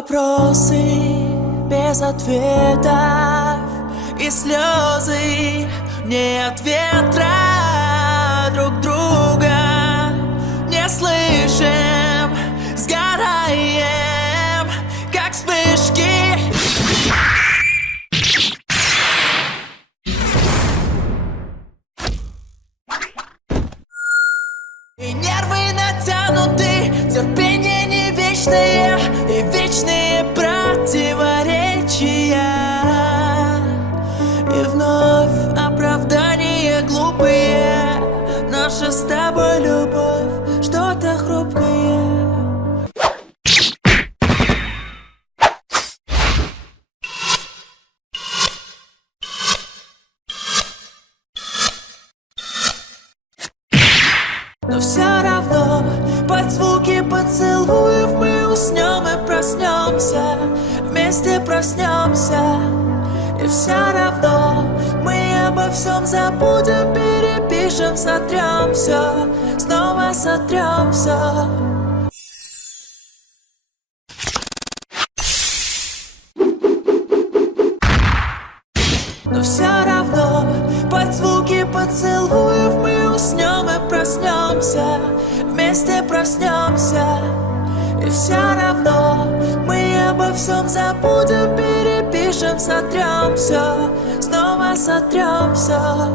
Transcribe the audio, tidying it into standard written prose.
Вопросы без ответов и слезы не от ветра, друг друга не слышим, сгораем, как вспышки. И нервы натянуты, терпение не вечное, и вечные противоречия. И вновь оправдания глупые, наша с тобой любовь, что-то хрупкое. Но все равно под звуки поцелуев мы уснем и проснемся, вместе проснемся. И все равно мы обо всем забудем, перепишем, сотрем все, снова сотрем все. Но все равно под звуки поцелуев мы уснем и проснемся, вместе проснемся. И все равно мы обо всем забудем, перепишем, сотрем все, снова сотрем все.